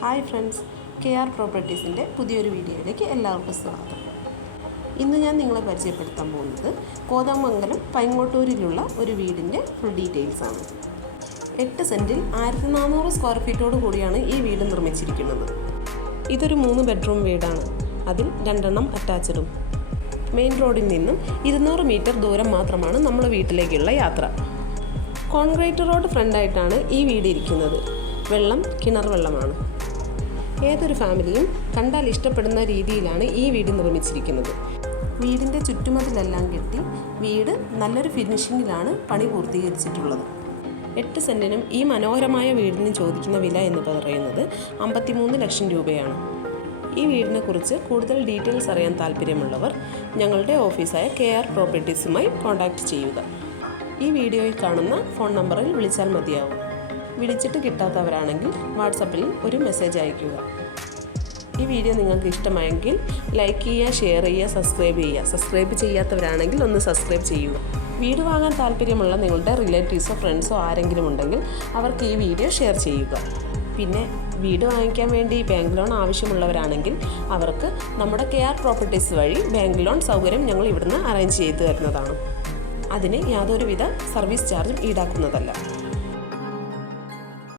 Hi friends, KR പ്രോപ്പർട്ടീസിൻ്റെ പുതിയൊരു വീഡിയോയിലേക്ക് എല്ലാവർക്കും സ്വാഗതം. ഇന്ന് ഞാൻ നിങ്ങളെ പരിചയപ്പെടുത്താൻ പോകുന്നത് കോതമംഗലം പൈങ്ങോട്ടൂരിലുള്ള ഒരു വീടിൻ്റെ ഫുൾ ഡീറ്റെയിൽസാണ്. 8 സെൻറ്റിൽ 1400 സ്ക്വയർ ഫീറ്റോട് കൂടിയാണ് ഈ വീട് നിർമ്മിച്ചിരിക്കുന്നത്. ഇതൊരു 3 ബെഡ്റൂം വീടാണ്. അതിൽ 2 അറ്റാച്ച്ഡും. മെയിൻ റോഡിൽ നിന്നും 200 മീറ്റർ ദൂരം മാത്രമാണ് നമ്മുടെ വീട്ടിലേക്കുള്ള യാത്ര. കോൺക്രീറ്റ് റോഡ് ഫ്രണ്ടായിട്ടാണ് ഈ വീട് ഇരിക്കുന്നത്. വെള്ളം കിണർ വെള്ളമാണ്. ഏതൊരു ഫാമിലിയും കണ്ടാൽ ഇഷ്ടപ്പെടുന്ന രീതിയിലാണ് ഈ വീട് നിർമ്മിച്ചിരിക്കുന്നത്. വീടിൻ്റെ ചുറ്റുമതിലെല്ലാം കെട്ടി വീട് നല്ലൊരു ഫിനിഷിങ്ങിലാണ് പണി പൂർത്തീകരിച്ചിട്ടുള്ളത്. 8 സെൻറ്റിനും ഈ മനോഹരമായ വീടിന് ചോദിക്കുന്ന വില എന്ന് പറയുന്നത് 53 ലക്ഷം രൂപയാണ്. ഈ വീടിനെ കുറിച്ച് കൂടുതൽ ഡീറ്റെയിൽസ് അറിയാൻ താല്പര്യമുള്ളവർ ഞങ്ങളുടെ ഓഫീസായ KR പ്രോപ്പർട്ടീസുമായി കോൺടാക്റ്റ് ചെയ്യുക. ഈ വീഡിയോയിൽ കാണുന്ന ഫോൺ നമ്പറിൽ വിളിച്ചാൽ മതിയാവും. വിളിച്ചിട്ട് കിട്ടാത്തവരാണെങ്കിൽ വാട്സപ്പിൽ ഒരു മെസ്സേജ് അയയ്ക്കുക. ഈ വീഡിയോ നിങ്ങൾക്ക് ഇഷ്ടമായെങ്കിൽ ലൈക്ക് ചെയ്യുക, ഷെയർ ചെയ്യുക, സബ്സ്ക്രൈബ് ചെയ്യാത്തവരാണെങ്കിൽ ഒന്ന് സബ്സ്ക്രൈബ് ചെയ്യുക. വീട് വാങ്ങാൻ താല്പര്യമുള്ള നിങ്ങളുടെ റിലേറ്റീവ്സോ ഫ്രണ്ട്സോ ആരെങ്കിലും ഉണ്ടെങ്കിൽ അവർക്ക് ഈ വീഡിയോ ഷെയർ ചെയ്യുക. പിന്നെ വീട് വാങ്ങിക്കാൻ വേണ്ടി ബാങ്ക് ലോൺ ആവശ്യമുള്ളവരാണെങ്കിൽ അവർക്ക് നമ്മുടെ KR പ്രോപ്പർട്ടീസ് വഴി ബാങ്ക് ലോൺ സൗകര്യം ഞങ്ങൾ ഇവിടുന്ന് അറേഞ്ച് ചെയ്തു തരുന്നതാണ്. അതിന് യാതൊരുവിധ സർവീസ് ചാർജും ഈടാക്കുന്നതല്ല.